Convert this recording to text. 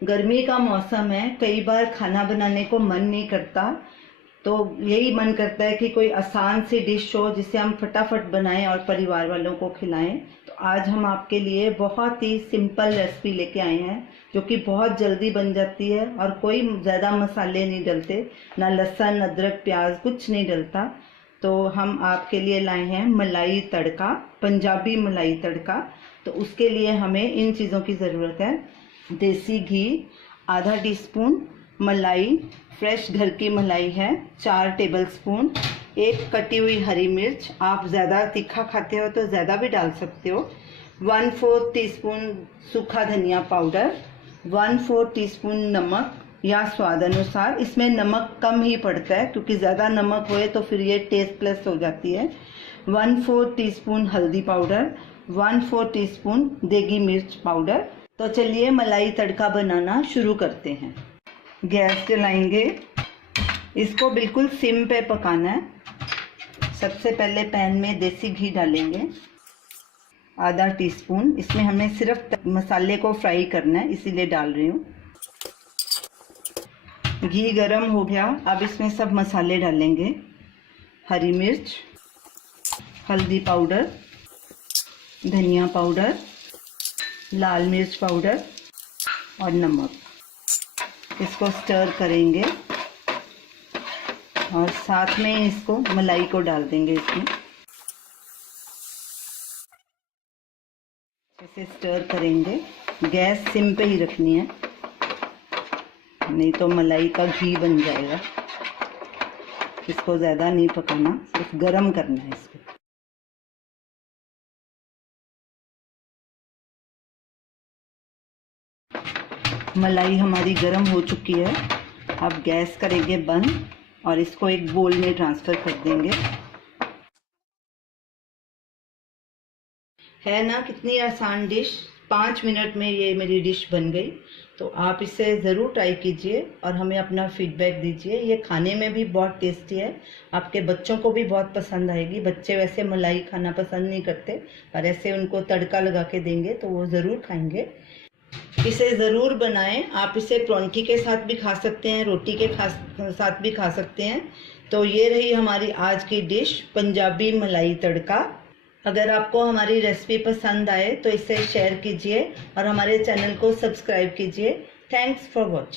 गर्मी का मौसम है, कई बार खाना बनाने को मन नहीं करता, तो यही मन करता है कि कोई आसान सी डिश हो जिसे हम फटाफट बनाएं और परिवार वालों को खिलाएं। तो आज हम आपके लिए बहुत ही सिंपल रेसिपी लेके आए हैं जो कि बहुत जल्दी बन जाती है और कोई ज़्यादा मसाले नहीं डलते, ना लहसुन अदरक प्याज कुछ नहीं डलता। तो हम आपके लिए लाए हैं मलाई तड़का, पंजाबी मलाई तड़का। तो उसके लिए हमें इन चीज़ों की ज़रूरत है। देसी घी आधा टीस्पून, मलाई फ्रेश घर की मलाई है 4 टेबलस्पून, एक कटी हुई हरी मिर्च, आप ज़्यादा तीखा खाते हो तो ज़्यादा भी डाल सकते हो, 1/4 टीस्पून सूखा धनिया पाउडर, 1/4 टीस्पून नमक या स्वाद अनुसार। इसमें नमक कम ही पड़ता है क्योंकि ज़्यादा नमक होए तो फिर ये टेस्टलेस हो जाती है। 1/4 टीस्पून हल्दी पाउडर, 1/4 टीस्पून देगी मिर्च पाउडर। तो चलिए मलाई तड़का बनाना शुरू करते हैं। गैस जलाएंगे, इसको बिल्कुल सिम पे पकाना है। सबसे पहले पैन में देसी घी डालेंगे आधा टीस्पून। इसमें हमें सिर्फ मसाले को फ्राई करना है, इसीलिए डाल रही हूँ। घी गरम हो गया, अब इसमें सब मसाले डालेंगे। हरी मिर्च, हल्दी पाउडर, धनिया पाउडर, लाल मिर्च पाउडर और नमक। इसको स्टर करेंगे और साथ में इसको मलाई को डाल देंगे। इसमें इसे स्टर करेंगे, गैस सिम पे ही रखनी है, नहीं तो मलाई का घी बन जाएगा। इसको ज़्यादा नहीं पकाना, सिर्फ गरम करना है इसको। मलाई हमारी गरम हो चुकी है। अब गैस करेंगे बंद और इसको एक बोल में ट्रांसफ़र कर देंगे। है ना कितनी आसान डिश, 5 मिनट में ये मेरी डिश बन गई। तो आप इसे ज़रूर ट्राई कीजिए और हमें अपना फीडबैक दीजिए। ये खाने में भी बहुत टेस्टी है, आपके बच्चों को भी बहुत पसंद आएगी। बच्चे वैसे मलाई खाना पसंद नहीं करते, पर ऐसे उनको तड़का लगा के देंगे तो वो ज़रूर खाएंगे। इसे ज़रूर बनाएं। आप इसे परांठे के साथ भी खा सकते हैं, रोटी के साथ भी खा सकते हैं। तो ये रही हमारी आज की डिश, पंजाबी मलाई तड़का। अगर आपको हमारी रेसिपी पसंद आए तो इसे शेयर कीजिए और हमारे चैनल को सब्सक्राइब कीजिए। Thanks for watching.